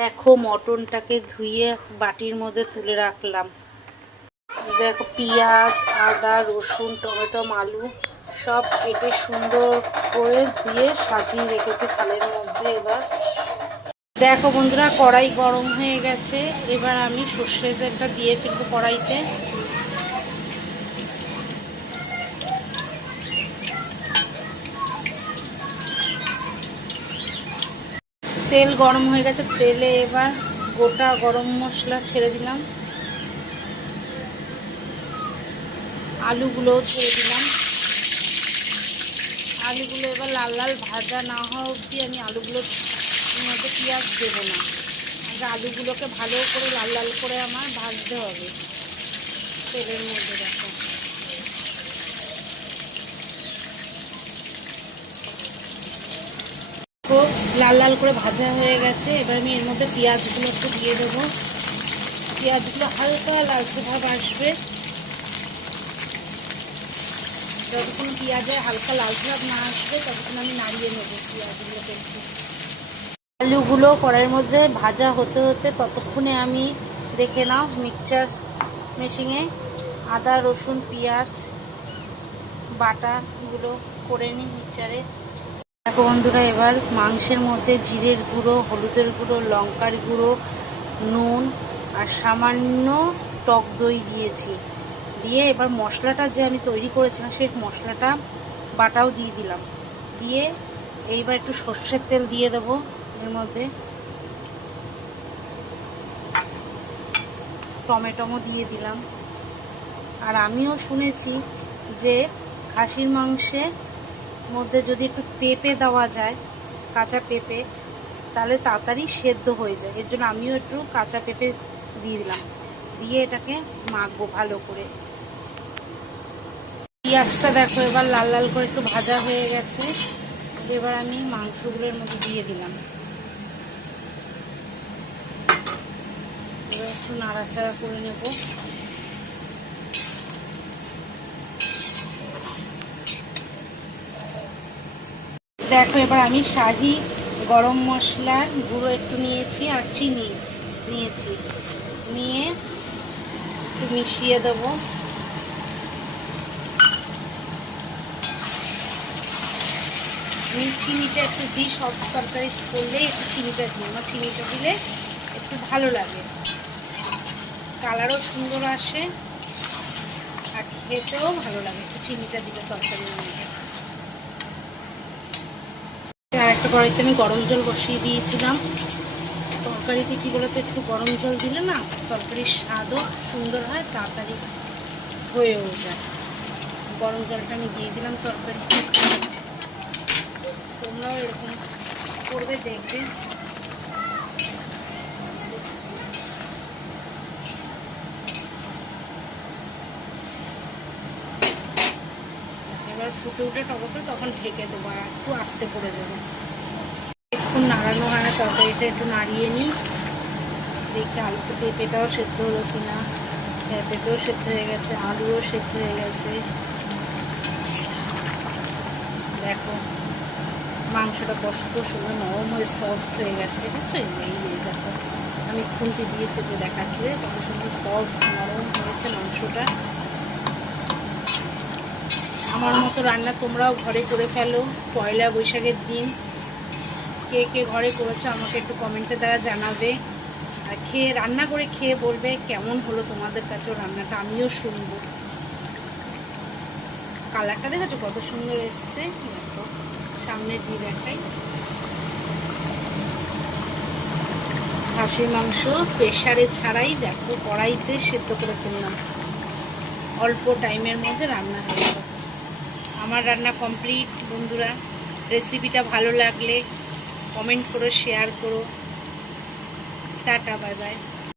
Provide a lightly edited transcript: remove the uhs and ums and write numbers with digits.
দেখো মটনটাকে ধুয়ে বাটির মধ্যে তুলে রাখলাম। দেখো পেঁয়াজ, আদা, রসুন, টমেটো, আলু সব কেটে সুন্দর করে ধুয়ে সাজিয়ে রেখেছি থালের মধ্যে। এবার দেখো বন্ধুরা, কড়াই গরম হয়ে গেছে। এবার আমি সর্ষের তেলটা দিয়ে ফেলবো কড়াইতে। তেল গরম হয়ে গেছে, তেলে এবার গোটা গরম মশলা ছেড়ে দিলাম, আলুগুলোও ছেড়ে দিলাম। আলুগুলো এবার লাল লাল ভাজা না হওয়া অবধি আমি আলুগুলোর মধ্যে পেঁয়াজ দেবো না। আগে আলুগুলোকে ভালো করে লাল লাল করে আমার ভাজতে হবে তেলের মধ্যে। দেখো লাল লাল করে ভাজা হয়ে গেছে। এবার আমি এর মধ্যে পেঁয়াজগুলো একটু দিয়ে দেবো। পেঁয়াজগুলো হালকা লালচে ভাব আসবে, যতক্ষণ পেঁয়াজে হালকা লালচে ভাব না আসবে ততক্ষণ আমি নাড়িয়ে নেবো পেঁয়াজগুলোকে একটু। আলুগুলো কড়াইয়ের মধ্যে ভাজা হতে হতে ততক্ষণে আমি দেখে নাও মিক্সচার মেশিনে আদা, রসুন, পেঁয়াজ বাটাগুলো করে নিই মিক্সচারে। দেখো বন্ধুরা, এবার মাংসের মধ্যে জিরের গুঁড়ো, হলুদের গুঁড়ো, লঙ্কার গুঁড়ো, নুন আর সামান্য টক দই দিয়েছি। দিয়ে এবার মশলাটা যে আমি তৈরি করেছিলাম সেই মশলাটা বাটাও দিয়ে দিলাম। দিয়ে এইবার একটু সর্ষের তেল দিয়ে দেবো এর মধ্যে। টমেটোও দিয়ে দিলাম। আর আমিও শুনেছি যে খাসির মাংসের মধ্যে যদি একটু পেঁপে দেওয়া যায়, কাঁচা পেঁপে, তাহলে তাড়াতাড়ি সেদ্ধ হয়ে যায়। এর জন্য আমিও একটু কাঁচা পেঁপে দিয়ে দিলাম। দিয়ে এটাকে মাখবো ভালো করে। পেঁয়াজটা দেখো এবার লাল লাল করে একটু ভাজা হয়ে গেছে। এবার আমি মাংসগুলোর মধ্যে দিয়ে দিলাম। এবার একটু নাড়াচাড়া করে নেব। দেখো এবার আমি শাহি গরম মশলার গুঁড়ো একটু নিয়েছি আর চিনি নিয়েছি, নিয়ে একটু মিশিয়ে দেবো। আমি চিনিটা একটু দিই, সব তরকারি করলেই একটু চিনিটা দিই। আমার চিনিটা দিলে একটু ভালো লাগে, কালারও সুন্দর আসে আর খেতেও ভালো লাগে একটু চিনিটা দিলে তরকারির মধ্যে। আর একটা কড়াইতে আমি গরম জল বসিয়ে দিয়েছিলাম। তরকারিতে কী বলতো, একটু গরম জল দিলে না তরকারির স্বাদও সুন্দর হয়, তাড়াতাড়ি হয়েও যায়। গরম জলটা আমি দিয়ে দিলাম তরকারিতে। তোমরাও এরকম করবে, দেখবে। এবার ফুটে উঠে টমেটো তখন ঢেকে দেবো আর একটু আস্তে করে দেবো। একটু নাড়ানো হয় না, তরকারিটা একটু নাড়িয়ে নিই, দেখি আলু পেঁপেটাও সেদ্ধ হলো কিনা। পেঁপেটাও সেদ্ধ হয়ে গেছে, আলুও সেদ্ধ হয়ে গেছে। দেখো মাংসটা কষ্ট সুন্দর নরম হয়ে সফট হয়ে গেছে, দেখেছো? এই দেখো আমি খুন্তি দিয়ে চেপে দেখাচ্ছি, কত সুন্দর সফট নরম হয়েছে মাংসটা। আমার মতো রান্না তোমরাও ঘরে করে ফেলো পয়লা বৈশাখের দিন। কে কে ঘরে করেছো আমাকে একটু কমেন্টে দ্বারা জানাবে। আর রান্না করে খেয়ে বলবে কেমন হলো তোমাদের কাছেও রান্নাটা, আমিও শুনবো। কালারটা দেখেছো কত সুন্দর এসছে। দেখো সামনে দিয়ে দেখাই। খাসির মাংস প্রেসারে ছাড়াই দেখো কড়াইতে সেদ্ধ করে ফেললাম, অল্প টাইমের মধ্যে রান্না হয়ে গেল। আমার রান্না কমপ্লিট বন্ধুরা। রেসিপিটা ভালো লাগলে কমেন্ট করো, শেয়ার করো। Tata, bye bye.